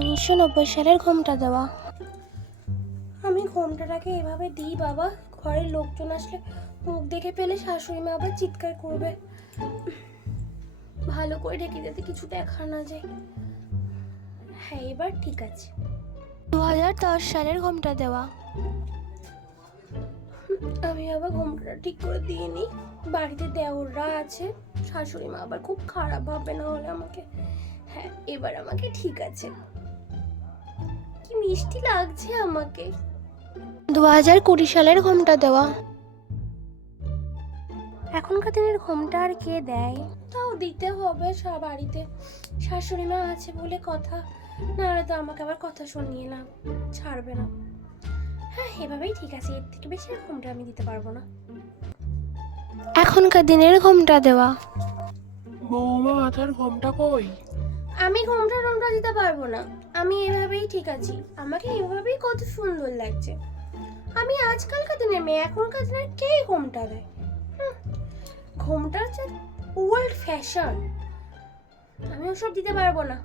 1990 সালের ঘোমটা দেওয়া। আমি ঘোমটাটাকে এভাবে দিই বাবা, ঘরের লোকজন আসলে মুখ দেখে পেলে শাশুড়ি মা আবার চিৎকার করবে। ভালো করে ঢেকে যাতে কিছু দেখা না যায়। হ্যাঁ, এবার ঠিক আছে। 2010 সালের ঘোমটা দেওয়া। আমি আবার ঘোমটাটা ঠিক করে দিয়ে নিই। বাড়িতে দেওররা আছে, শাশুড়ি মা আবার খুব খারাপ ভাবে না হলে আমাকে। হ্যাঁ, এবার আমাকে ঠিক আছে। কি মিষ্টি লাগছে আমাকে। 2020 সালের ঘোমটা দেওয়া। এখনকার দিনের ঘোমটা আর কে দেয়? তাও দিতে হবে, সব বাড়িতে শাশুড়ি মা আছে বলে কথা, নাহলে তো আমাকে আবার কথা শুনিয়ে না ছাড়বে না। হ্যাঁ, এভাবেই ঠিক আছে, এর থেকে বেশি ঘোমটা আমি দিতে পারবো না। এখনকার দিনের ঘোমটা দেওয়া। বৌমা মাথার ঘোমটা কই? আমি ঘোমটা টোমটা দিতে পারবো না, আমি এভাবেই ঠিক আছি। আমাকে এভাবেই কত সুন্দর লাগছে। আমি আজকালকার দিনের মেয়ে, এখনকার দিনের কে ঘোমটা দেয়? ঘোমটা হচ্ছে ওল্ড ফ্যাশন, আমি ওসব দিতে পারবো না।